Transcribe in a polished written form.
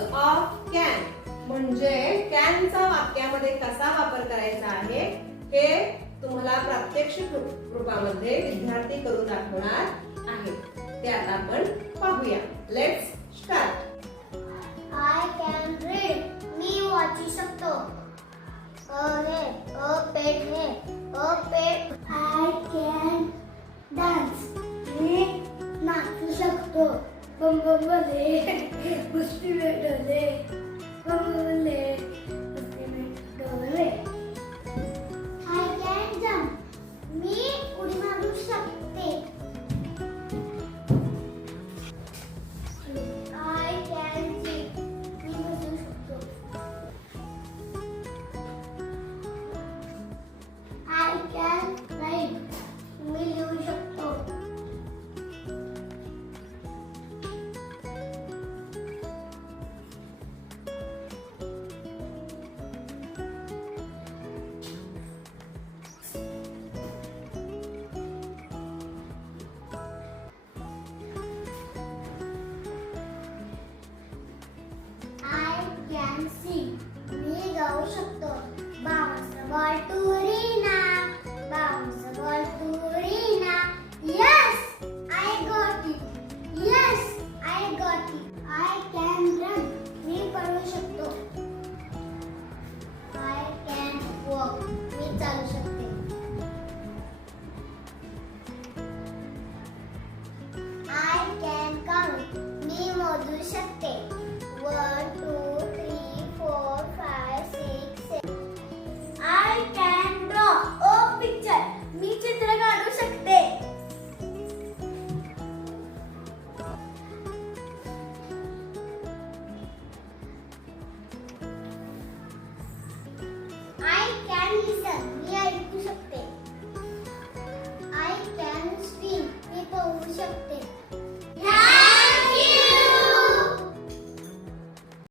Of can म्हणजे कॅनचा वाक्यामध्ये कसा वापर करायचा आहे हे तुम्हाला प्रात्यक्षिक रूपामध्ये विद्यार्थी करून दाखवणार आहेत. ते आता आपण पाहूया. Let's start.